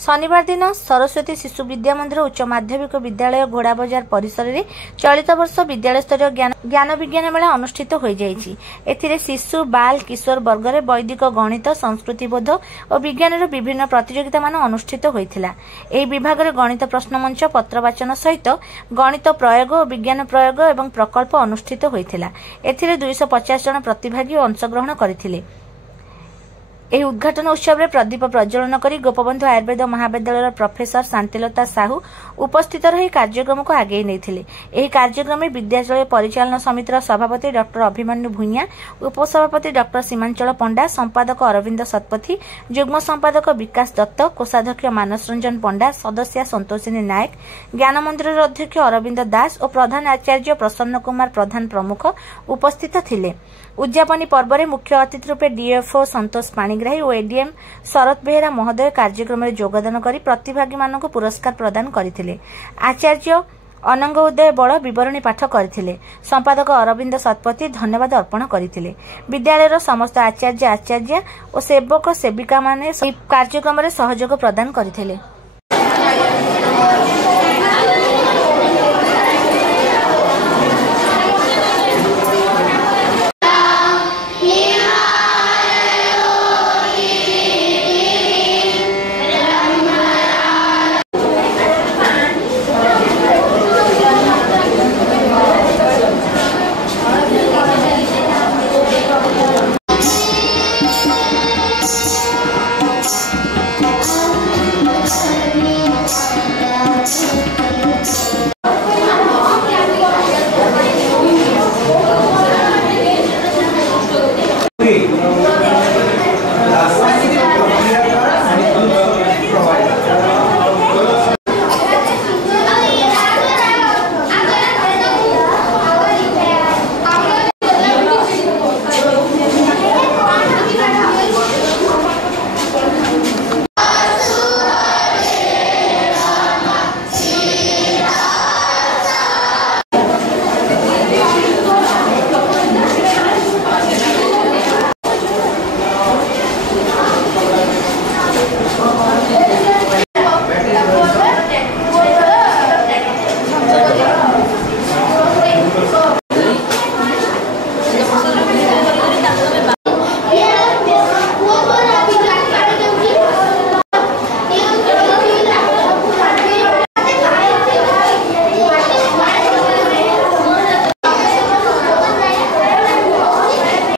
शनिवार दिन सरस्वती शिशु विद्या मंदिर उच्च माध्यमिक विद्यालय घोड़ा बजार परिसर में चलित वर्ष विद्यालय स्तरीय ज्ञान विज्ञान मेला अनुष्ठित हो जाइछि। एथिरे शिशु बाल किशोर वर्ग में वैदिक गणित संस्कृति बोध और विज्ञान विभिन्न प्रतियोगिता मान अनुष्ठित होइथिला। एही विभाग में गणित प्रश्न मंच पत्रवाचन सहित गणित प्रयोग और विज्ञान प्रयोग एवं प्रकल्प अनुष्ठित होइथिला। एथिरे 250 जन प्रतिभागी अंशग्रहण करथिले। ଏହି ଉଦ୍ଘାଟନ ଉତ୍ସବରେ ପ୍ରଦୀପ ପ୍ରଜ୍ୱଳନ କରି ଗୋପବନ୍ଧୁ ଆୟୁର୍ବେଦ ମହାବିଦ୍ୟାଳୟର ପ୍ରଫେସର ଶାନ୍ତିଲତା ସାହୁ ଉପସ୍ଥିତ ରହି କାର୍ଯ୍ୟକ୍ରମକୁ ଆଗେଇ ନେଇଥିଲେ। ଏହି କାର୍ଯ୍ୟକ୍ରମରେ ବିଦ୍ୟାଳୟ ପରିଚାଳନା ସମିତିର ସଭାପତି ଡକ୍ଟର ଅଭିମନ୍ୟୁ ଭୂଇଁଆ, ଉପସଭାପତି ଡକ୍ଟର ସୀମାଞ୍ଚଳ ପଣ୍ଡା, ସମ୍ପାଦକ ଅରବିନ୍ଦ ଶତପଥୀ, ଯୁଗ୍ମ ସମ୍ପାଦକ ବିକାଶ ଦତ୍ତ, କୋଷାଧ୍ୟକ୍ଷ ମାନସ ରଞ୍ଜନ ପଣ୍ଡା, ସଦସ୍ୟା ସନ୍ତୋଷିନୀ ନାୟକ, ଜ୍ଞାନ ମନ୍ଦିରର ଅଧ୍ୟକ୍ଷ ଅରବିନ୍ଦ ଦାସ ଓ ପ୍ରଧାନ ଆଚାର୍ଯ୍ୟ ପ୍ରସନ୍ନ କୁମାର ପ୍ରଧାନ ପ୍ରମୁଖ ଉପସ୍ଥିତ ଥିଲେ। उद्यापनी पर्व में मुख्य अतिथि रूपे डीएफओ संतोष पाणिग्राही और एडीएम शरद बेहेरा महोदय कार्यक्रम में योगदान कर प्रतिभागी मानक पुरस्कार प्रदान करथिले। आचार्य अनंग उदय बड़ विवरणी पाठ करथिले। संपादक अरविंद शतपथी धन्यवाद अर्पण करथिले। विद्यालय समस्त आचार्य आचार्य और सेवक सेविका माने कार्यक्रम में सहयोग प्रदान करथिले।